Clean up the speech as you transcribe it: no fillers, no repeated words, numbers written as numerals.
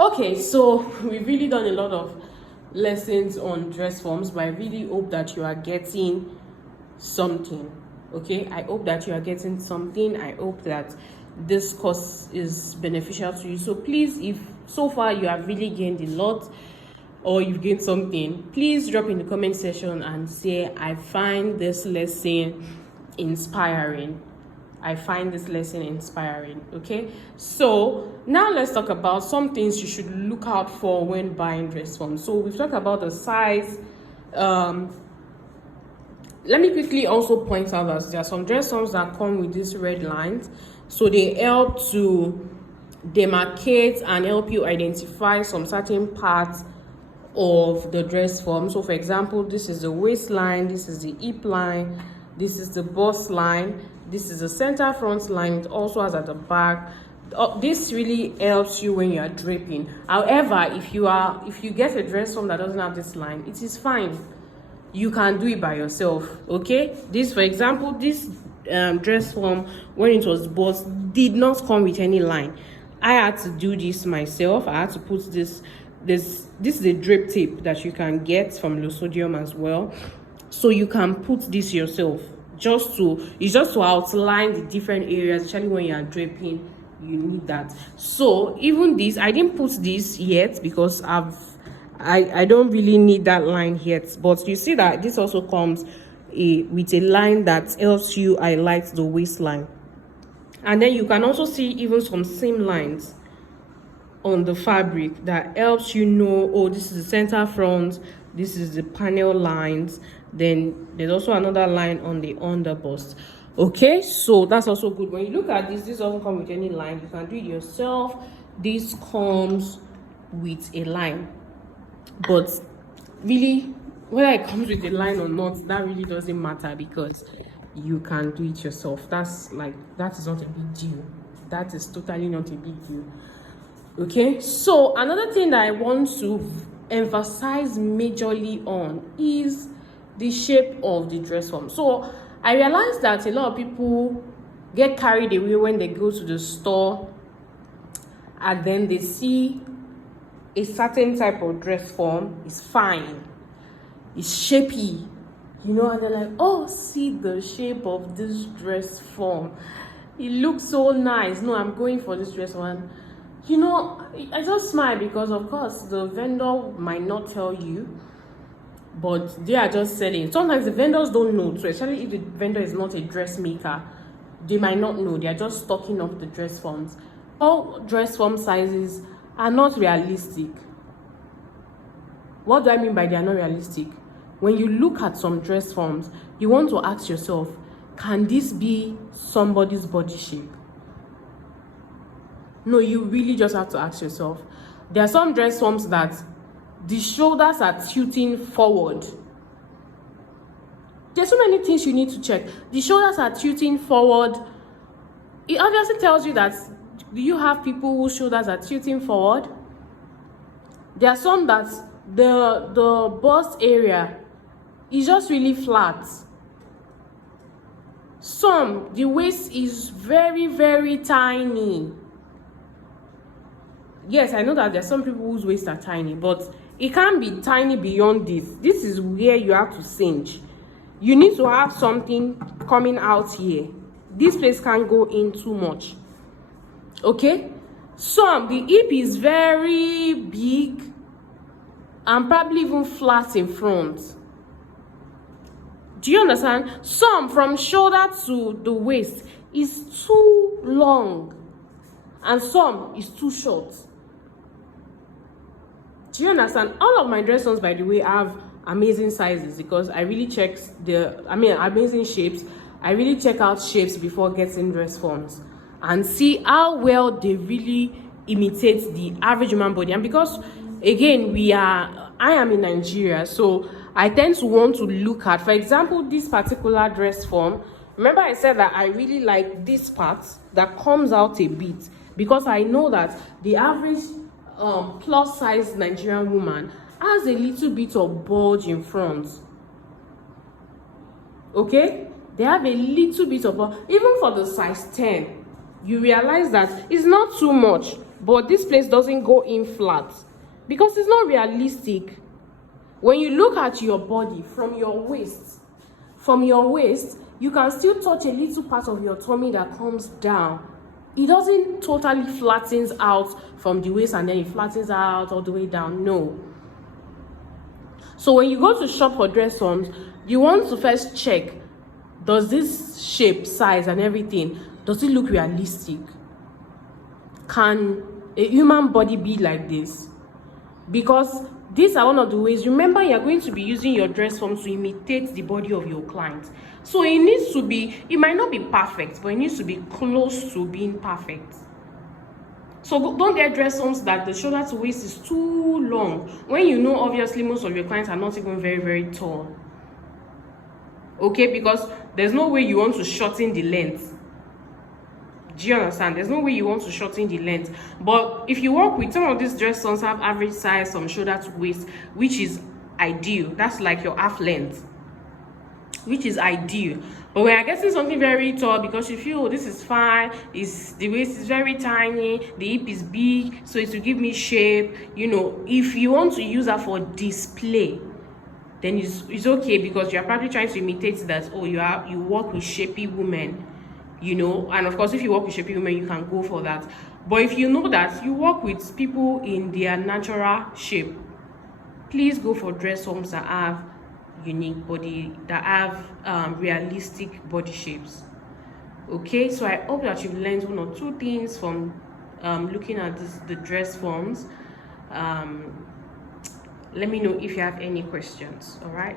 Okay, so we've really done a lot of lessons on dress forms, but I really hope that you are getting something. Okay, I hope that you are getting something. I hope that this course is beneficial to you. So please, if so far you have really gained a lot or you've gained something, please drop in the comment section and say, I find this lesson inspiring. I find this lesson inspiring. Okay, so now let's talk about some things you should look out for when buying dress forms. So we've talked about the size. Let me quickly also point out that there are some dress forms that come with these red lines, so they help to demarcate and help you identify some certain parts of the dress form. So for example, this is the waistline, this is the hip line, this is the bust line, this is the center front line. It also has at the back. This really helps you when you are draping. However, if you get a dress form that doesn't have this line, it is fine. You can do it by yourself. Okay, this, for example, this dress form, when it was bought, did not come with any line. I had to do this myself. I had to put this is a drape tape that you can get from Losodium as well, so you can put this yourself. It's just to outline the different areas, especially when you are draping. You need that. So even this, I didn't put this yet because I don't really need that line yet, but you see that this also comes with a line that helps you highlight the waistline. And then you can also see even some seam lines on the fabric that helps you know, oh, this is the center front, this is the panel lines. Then there's also another line on the underbust. Okay, so that's also good. When you look at this doesn't come with any line. You can do it yourself. This comes with a line, but really, whether it comes with a line or not, that really doesn't matter, because you can do it yourself. That is not a big deal. That is totally not a big deal. Okay, so another thing that I want to emphasize majorly on is the shape of the dress form. So I realized that a lot of people get carried away when they go to the store and then they see a certain type of dress form is fine, it's shapy, and they're like, oh, see the shape of this dress form, it looks so nice, no, I'm going for this dress one. I just smile, because of course the vendor might not tell you, but they are just selling. Sometimes the vendors don't know too, especially if the vendor is not a dressmaker. They might not know. They are just stocking up the dress forms. All dress form sizes are not realistic. What do I mean by they are not realistic? When you look at some dress forms, you want to ask yourself, can this be somebody's body shape? No, you really just have to ask yourself. There are some dress forms that the shoulders are tilting forward. There's so many things you need to check. The shoulders are tilting forward. It obviously tells you that, do you have people whose shoulders are tilting forward? There are some that the bust area is just really flat. Some, the waist is very, very tiny. Yes, I know that there's some people whose waists are tiny, but it can't be tiny beyond this. This is where you have to cinch. You need to have something coming out here. This place can't go in too much. Okay? Some, the hip is very big and probably even flat in front. Do you understand? Some, from shoulder to the waist, is too long, and some is too short. Do you understand? All of my dress forms, by the way, have amazing sizes, because I really check amazing shapes. I really check out shapes before getting dress forms and see how well they really imitate the average human body. And because, again, I am in Nigeria, so I tend to want to look at, for example, this particular dress form. Remember I said that I really like this part that comes out a bit, because I know that the average plus size Nigerian woman has a little bit of bulge in front. Okay, they have a little bit of bulge. Even for the size 10, you realize that it's not too much. but this place doesn't go in flat because it's not realistic. When you look at your body from your waist, you can still touch a little part of your tummy that comes down. It doesn't totally flattens out from the waist and then it flattens out all the way down. No. So when you go to shop for dress forms, you want to first check, does this shape, size and everything, does it look realistic? Can a human body be like this? Because these are one of the ways. Remember, you're going to be using your dress form to imitate the body of your client. So it needs to be, it might not be perfect, but it needs to be close to being perfect. So don't get dress forms that the shoulder to waist is too long, when you know obviously most of your clients are not even very, very tall. Okay, because there's no way you want to shorten the length. Do you understand? There's no way you want to shorten the length. But if you work with some of these dress forms, have average size from shoulder to waist, which is ideal. That's like your half length, which is ideal. But when you're getting something very tall, because you feel, oh, this is fine, the waist is very tiny, the hip is big, so it will give me shape. You know, if you want to use that for display, then it's okay, because you're probably trying to imitate that. Oh, you work with shapy women, you know, and of course if you work with shapy women, you can go for that. But if you know that you work with people in their natural shape, please go for dress forms that have unique body, that have realistic body shapes. Okay, so I hope that you've learned one or two things from looking at the dress forms. Let me know if you have any questions. All right.